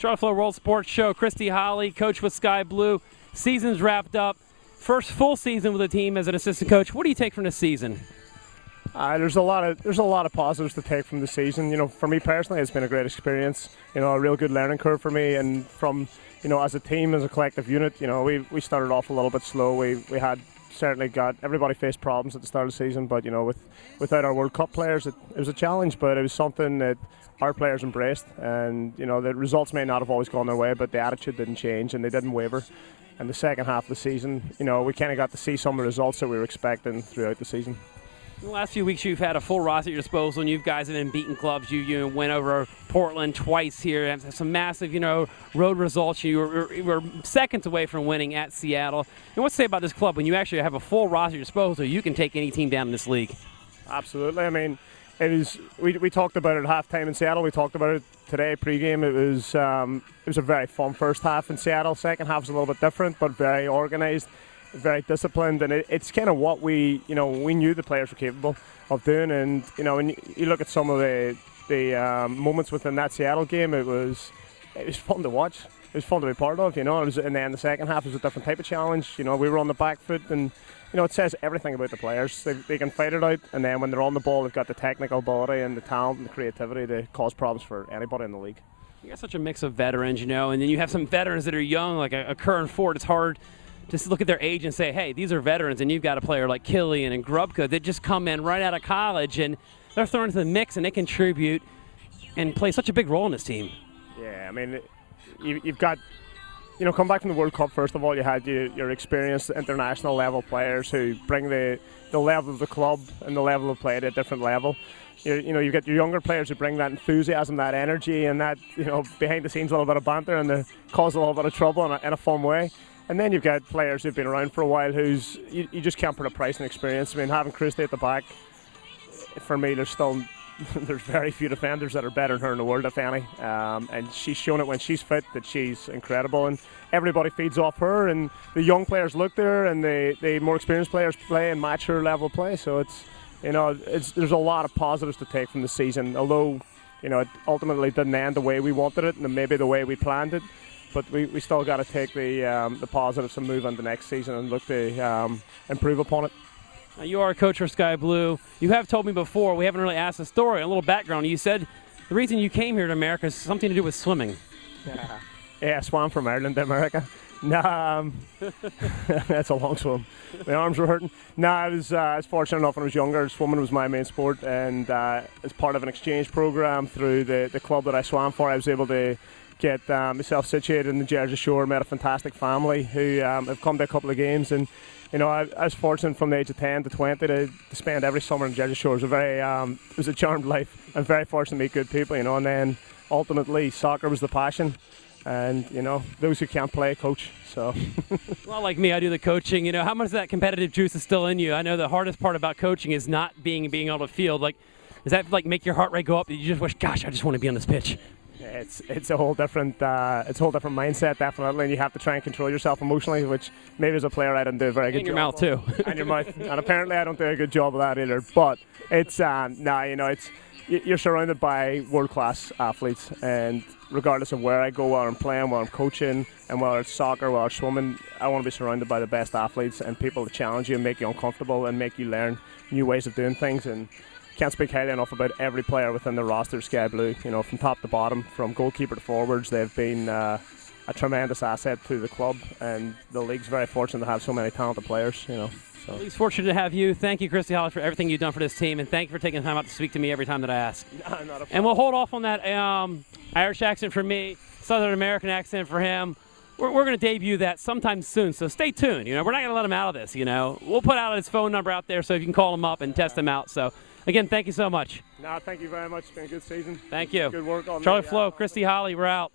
Charlie Flowe World Sports Show. Christy, Holly, coach with Sky Blue. Season's wrapped up. First full season with the team as an assistant coach. What do you take from this season? There's a lot of positives to take from the season. You know, for me personally, it's been a great experience. You know, a real good learning curve for me, and from, you know, as a team, as a collective unit, you know, we started off a little bit slow. We had certainly got everybody faced problems at the start of the season, but you know, without our World Cup players, it was a challenge, but it was something that our players embraced. And you know, the results may not have always gone their way, but the attitude didn't change and they didn't waver. And the second half of the season, you know, we kind of got to see some of the results that we were expecting throughout the season. In the last few weeks, you've had a full roster at your disposal, and you guys have been beating clubs. You went over Portland twice here, have some massive, you know, road results. You were seconds away from winning at Seattle. And what to say about this club when you actually have a full roster at your disposal? You can take any team down in this league. Absolutely. I mean, it was. We talked about it at halftime in Seattle. We talked about it today pregame. It was a very fun first half in Seattle. Second half was a little bit different, but very organised, very disciplined, and it's kind of what we knew the players were capable of doing. And you know, when you look at some of the moments within that Seattle game, it was fun to watch. It was fun to be part of. You know, and then the second half was a different type of challenge. You know, we were on the back foot, and you know, it says everything about the players. They can fight it out, and then when they're on the ball, they've got the technical ability and the talent and the creativity to cause problems for anybody in the league. You got such a mix of veterans, you know, and then you have some veterans that are young, like a Kerr and Ford. It's hard just look at their age and say, hey, these are veterans, and you've got a player like Killian and Grubka that just come in right out of college, and they're thrown into the mix, and they contribute and play such a big role in this team. Yeah, I mean, you've got, you know, come back from the World Cup, first of all, you had your experienced international level players who bring the level of the club and the level of play to a different level. You know, you get your younger players who bring that enthusiasm, that energy, and that, you know, behind the scenes a little bit of banter, and they cause a little bit of trouble in a fun way. And then you've got players who've been around for a while who's you just can't put a price on experience. I mean, having Christy at the back, for me, there's very few defenders that are better than her in the world, if any. And she's shown it when she's fit that she's incredible, and everybody feeds off her. And the young players look there, and the more experienced players play and match her level of play. So it's, you know, there's a lot of positives to take from the season. Although, you know, it ultimately didn't end the way we wanted it, and maybe the way we planned it. But we still got to take the positives and move on to next season and look to improve upon it. Now, you are a coach for Sky Blue. You have told me before, we haven't really asked the story, a little background. You said the reason you came here to America is something to do with swimming. Yeah, I swam from Ireland to America. Nah, that's a long swim. My arms were hurting. I was fortunate enough when I was younger. Swimming was my main sport, and as part of an exchange program through the club that I swam for, I was able to get myself situated in the Jersey Shore. Met a fantastic family who have come to a couple of games, and you know, I was fortunate from the age of 10 to 20 to spend every summer in Jersey Shore. It was a charmed life. I'm very fortunate to meet good people, you know, and then ultimately soccer was the passion. And, you know, those who can't play, coach. So, well, like me, I do the coaching. You know, how much of that competitive juice is still in you? I know the hardest part about coaching is not being able to field. Like, does that like make your heart rate go up? You just wish, gosh, I just want to be on this pitch. It's a whole different mindset, definitely, and you have to try and control yourself emotionally, which maybe as a player I don't do a very good job. And your mouth too. And your mouth, and apparently I don't do a good job of that either. But it's you know, you're surrounded by world-class athletes, and regardless of where I go, where I'm playing, where I'm coaching, and whether it's soccer, whether it's swimming, I want to be surrounded by the best athletes and people to challenge you and make you uncomfortable and make you learn new ways of doing things. And can't speak highly enough about every player within the roster of Sky Blue. You know, from top to bottom, from goalkeeper to forwards, they've been a tremendous asset to the club, and the league's very fortunate to have so many talented players. You know, so. The league's fortunate to have you. Thank you, Christy Hollis, for everything you've done for this team, and thank you for taking the time out to speak to me every time that I ask. And we'll hold off on that Irish accent for me, Southern American accent for him. We're going to debut that sometime soon, so stay tuned. You know, we're not going to let him out of this. You know, we'll put out his phone number out there so you can call him up and test him out. So. Again, thank you so much. No, thank you very much. It's been a good season. Thank you. Good work on Charlie Flowe, Christy Holly, we're out.